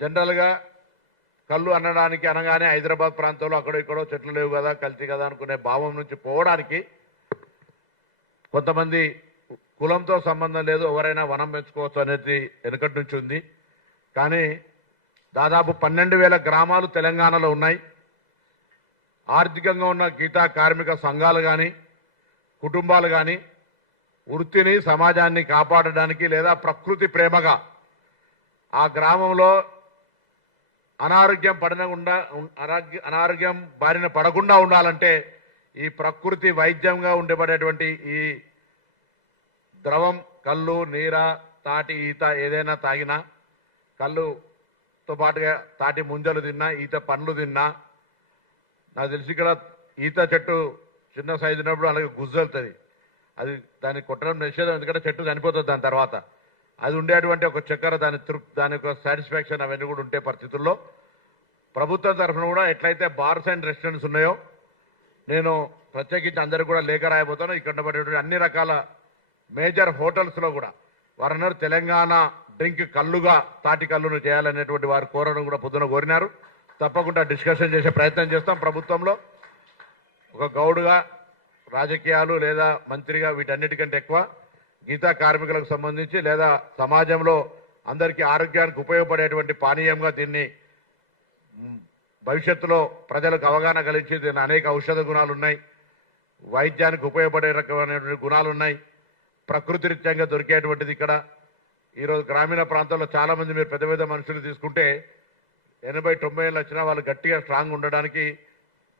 జనరల్గా కళ్ళు అనడానికి అనగానే హైదరాబాద్ ప్రాంతంలో అక్కడో ఇక్కడో చెట్లు లేవు కదా కల్తీ కదా అనుకునే భావం నుంచి పోవడానికి కొంతమంది కులంతో సంబంధం లేదు ఎవరైనా వనం పెంచుకోవచ్చు అనేది వెనుకటి నుంచి ఉంది. కానీ దాదాపు 12,000 గ్రామాలు తెలంగాణలో ఉన్నాయి. ఆర్థికంగా ఉన్న గీతా కార్మిక సంఘాలు కానీ కుటుంబాలు కానీ వృత్తిని సమాజాన్ని కాపాడడానికి లేదా ప్రకృతి ప్రేమగా ఆ గ్రామంలో అనారోగ్యం బారిన పడకుండా ఉండాలంటే ఈ ప్రకృతి వైద్యంగా ఉండబడేటువంటి ఈ ద్రవం కళ్ళు నీర తాటి ఈత ఏదైనా తాగినా కళ్ళుతో పాటుగా తాటి ముంజలు తిన్నా ఈత పండ్లు తిన్నా నాకు తెలిసి ఇక్కడ ఈత చెట్టు చిన్న సైజు ఉన్నప్పుడు అలాగే గుజ్జలుతుంది. అది దాన్ని కొట్టడం నిషేధం ఎందుకంటే చెట్టు చనిపోతుంది. దాని తర్వాత అది ఉండేటువంటి ఒక చక్కెర దాని యొక్క సాటిస్ఫాక్షన్ అవన్నీ కూడా ఉండే పరిస్థితుల్లో ప్రభుత్వం తరఫున కూడా ఎట్లయితే బార్స్ అండ్ రెస్టారెంట్స్ ఉన్నాయో నేను ప్రత్యేకించి అందరికీ కూడా లేఖ రాయబోతాను. ఇక్కడ పడేటువంటి అన్ని రకాల మేజర్ హోటల్స్లో కూడా వారన్నారు తెలంగాణ డ్రింక్ కళ్ళుగా తాటి కళ్ళును చేయాలనేటువంటి వారు కోరడం కూడా పొద్దున కోరినారు. తప్పకుండా డిస్కషన్ చేసే ప్రయత్నం చేస్తాం. ప్రభుత్వంలో ఒక గౌడుగా రాజకీయాలు లేదా మంత్రిగా వీటన్నిటికంటే ఎక్కువ గీతా కార్మికులకు సంబంధించి లేదా సమాజంలో అందరికీ ఆరోగ్యానికి ఉపయోగపడేటువంటి పానీయంగా దీన్ని భవిష్యత్తులో ప్రజలకు అవగాహన కలిగించి దీని అనేక ఔషధ గుణాలు ఉన్నాయి, వైద్యానికి ఉపయోగపడే రకమైనటువంటి గుణాలు ఉన్నాయి, ప్రకృతి రీత్యంగా దొరికేటువంటిది. ఇక్కడ ఈరోజు గ్రామీణ ప్రాంతాల్లో చాలామంది మీరు పెద్ద పెద్ద మనుషులు తీసుకుంటే 80-90 ఏళ్ళు వచ్చినా వాళ్ళు గట్టిగా స్ట్రాంగ్ ఉండడానికి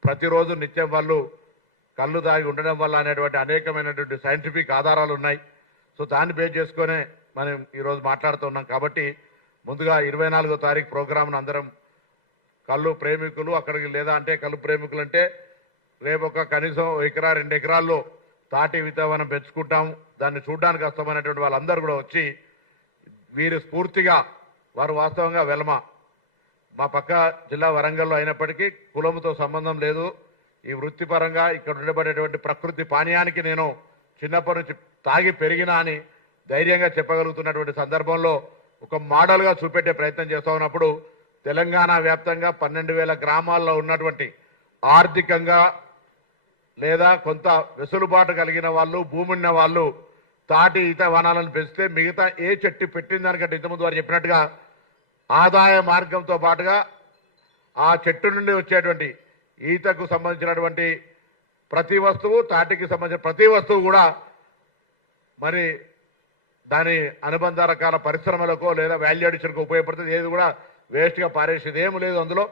ప్రతిరోజు నిత్యం వాళ్ళు కళ్ళు తాగి ఉండడం వల్ల అనేటువంటి అనేకమైనటువంటి సైంటిఫిక్ ఆధారాలు ఉన్నాయి. సో దాన్ని బేస్ చేసుకునే మనం ఈరోజు మాట్లాడుతున్నాం. కాబట్టి ముందుగా 24వ తారీఖు ప్రోగ్రామ్ను అందరం కళ్ళు ప్రేమికులు అక్కడికి లేదా అంటే కళ్ళు ప్రేమికులు అంటే రేపు ఒక కనీసం 1 ఎకరా 2 ఎకరాల్లో తాటి విత్తవనం పెంచుకుంటాం దాన్ని చూడడానికి వస్తామనేటువంటి వాళ్ళందరూ కూడా వచ్చి వీరు స్ఫూర్తిగా వారు వాస్తవంగా వెలమ మా పక్క జిల్లా వరంగల్లో అయినప్పటికీ కులంతో సంబంధం లేదు. ఈ వృత్తిపరంగా ఇక్కడ ఉండబడేటువంటి ప్రకృతి పానీయానికి నేను చిన్నప్పటి నుంచి తాగి పెరిగినా అని ధైర్యంగా చెప్పగలుగుతున్నటువంటి సందర్భంలో ఒక మోడల్గా చూపెట్టే ప్రయత్నం చేస్తూ ఉన్నప్పుడు తెలంగాణ వ్యాప్తంగా 12,000 గ్రామాల్లో ఉన్నటువంటి ఆర్థికంగా లేదా కొంత వెసులుబాటు కలిగిన వాళ్ళు భూమి ఉన్న వాళ్ళు తాటి ఈత వనాలను పెంచితే మిగతా ఏ చెట్టు పెట్టిన దానికంటే ఇంతకుముందు వారు చెప్పినట్టుగా ఆదాయ మార్గంతో పాటుగా ఆ చెట్టు నుండి వచ్చేటువంటి ఈతకు సంబంధించినటువంటి ప్రతి వస్తువు తాటికి సంబంధించిన ప్రతి వస్తువు కూడా మరి దాని అనుబంధ రకాల పరిశ్రమలకో లేదా వాల్యూ అడిషన్కో ఉపయోగపడుతుంది. ఏది కూడా వేస్ట్గా పారేసేది ఏమి లేదు అందులో.